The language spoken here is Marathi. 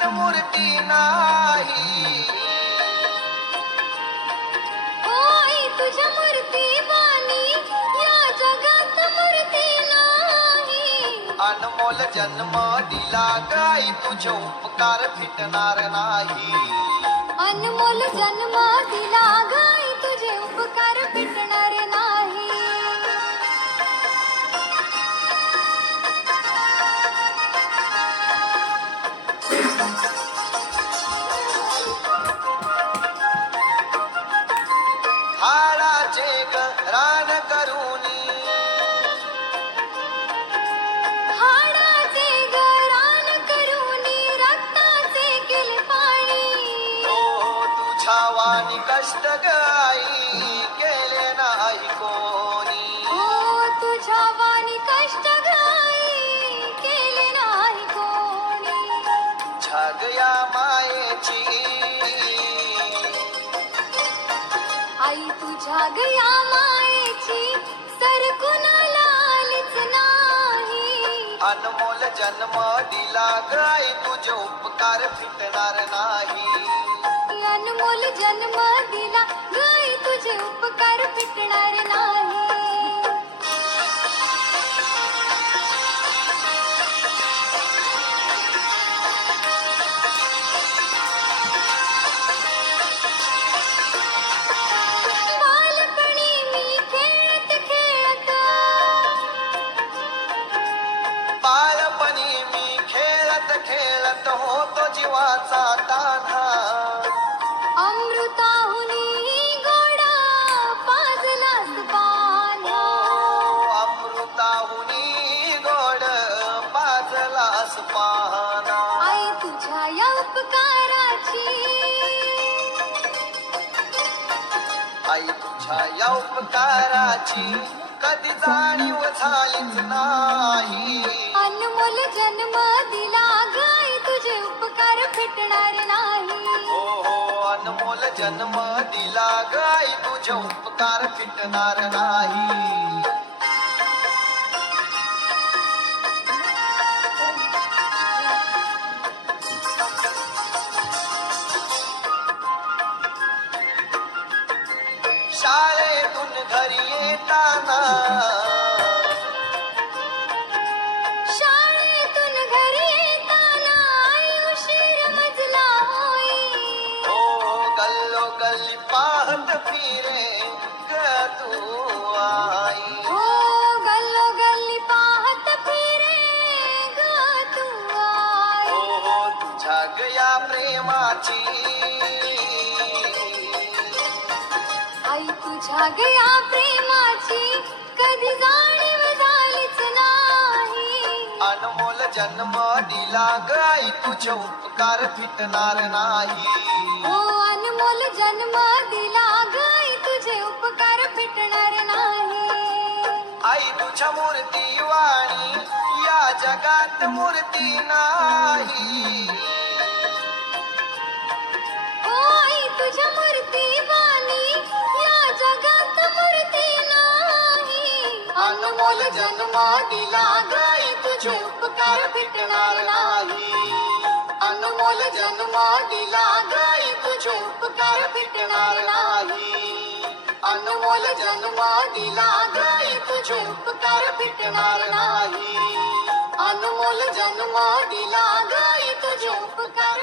जगात मूर्ती नाही. होय तुझ्या मूर्ती वाणी या जगात मूर्ती नाही. अनमोल जन्म दिला गाई तुझे उपकार फिटणार नाही. अनमोल जन्म दिला गाई तुझे उपकार फिटणार नाही. हाडाचे रान करूनी हाडाचे गरान करूनी रक्ताचे केले पाणी. हो तुझ्या वाणी कष्ट गाई केले नाही कोणी. हो तुझ्या वाणी कष्ट गाई केले नाही कोणी. झाग या मायेची आई तुझ्या गया मायेची सरकून आलीच नाही. अनमोल जन्म दिला गाई तुझे उपकार फिटणार नाही. अनमोल जन्म दिला गाई तुझे उपकार फिटणार नाही. बालपणी मी खेळत खेळत बालपणी मी खेळत खेळत होतो जीवाचा तान्हा. अमृताहुनी गोडा पाजलास पान्हा. अमृताहुनी गोड पाजलास पाना. आई तुझ्या या उपकाराची आई तुझ्या या उपकाराची कधी जाणीव झालीच नाही. अनमोल जन्म दिला गाई तुझे उपकार फिटणार नाही. हो अनमोल जन्म दिला गाई तुझे उपकार फिटणार नाही. शाळेतून घरी येताना शाळेतून घरी येताना आई उशीर मजला होई. हो गल्लो गल्ली पाहत फिरे ग तू आई. हो गल्लो गल्ली पाहत फिरे ग तू आई. हो तुझ्या गया प्रेमाची आई तुझ्या गया प्रेमाची कधी जाणीव झालीच नाही. अनमोल जन्म दिला गाई तुझे उपकार फिटणार नाही. हो अनमोल जन्म दिला गाई तुझे उपकार फिटणार नाही. आई तुझ्या मूर्ती वाणी या जगात मूर्ती नाही. हो आई तुझ्या मूर्ती वाणी या जगात मूर्ती नाही. अनमोल जन्म दिला गाई तुझे उपकार फिटणार नाही. अनमोल जन्म दिला गाई तुझे उपकार फिटणार नाही. अनमोल जन्म दिला गाई तुझे उपकार फिटणार नाही. अनमोल जन्म दिला गाई तुझे उपकार